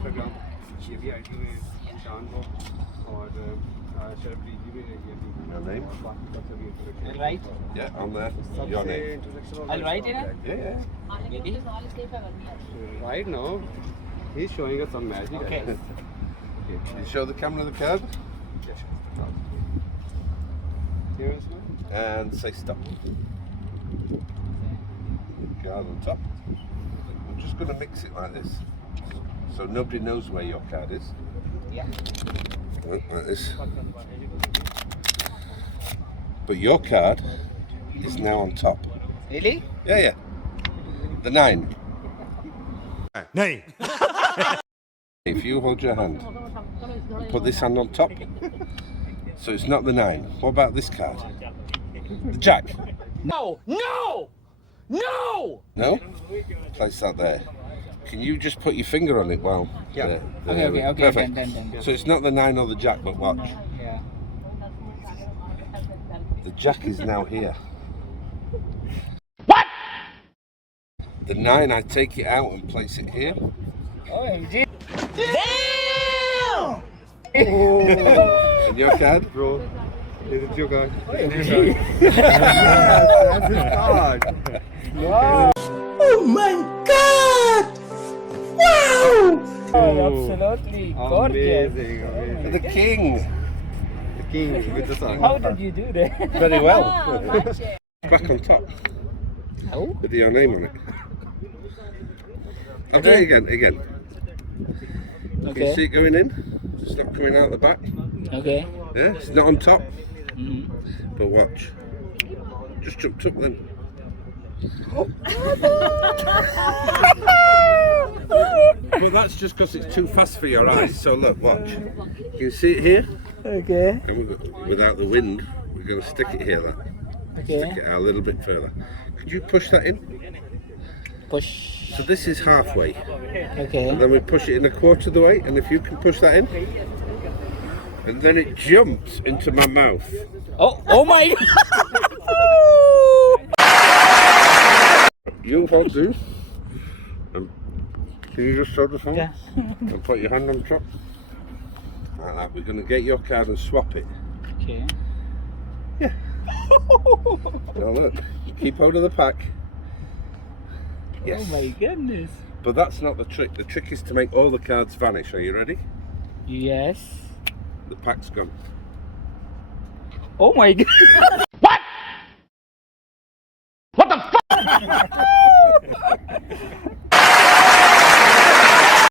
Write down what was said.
Instagram ये भी ID में निशान को और शर्फी जी भी है ये भी Your name? और बाकी सब सभी introduction Right? Yeah, on there. Your सबसे name. Introduction I'll write it. Yeah, yeah. Ready? right now he's showing us some magic. Okay. You show the camera the card Here is one. and say stop. Card on top. I'm just going to mix it like this, so nobody knows where your card is. Yeah. Like this. But your card is now on top. Really? Yeah, yeah. The 9. नहीं If you hold your hand, put this hand on top, so it's not the 9. What about this card? The Jack. No! No! No! No? Place that there. Can you just put your finger on it while... Yeah. Okay, okay, okay. Perfect. Done. So it's not the 9 or the Jack, but watch. Yeah. The Jack is now here. What? The 9, I take it out and place it here. OMG. And your card? Bro, is it your card? OMG. That's his card. Wow. Oh my God! Wow! Oh, absolutely gorgeous. Amazing, amazing. The King. The king with the sun. How did you do that? Very well. Back on top How? with your name on it. I'll do it again. Can you see it going in? It's not coming out the back. Okay. Yeah, it's not on top. Mm-hmm. But watch. Just jumped up then. But that's just because it's too fast for your eyes. So look, watch. You can see it here. Okay. And without the wind, we're going to stick it here. That. Stick Okay. it out a little bit further. Could you push that in? Push. So this is halfway. Okay. And then we push it in a quarter of the way. And if you can push that in. And then it jumps into my mouth. Oh my God. You hold this. Can you just show the phone? Yeah. And put your hand on top. Like that. We're going to get your card and swap it. Okay. Now look, keep hold of the pack. Yes. Oh my goodness. But that's not the trick. The trick is to make all the cards vanish. Are you ready? Yes. The pack's gone. Oh my God.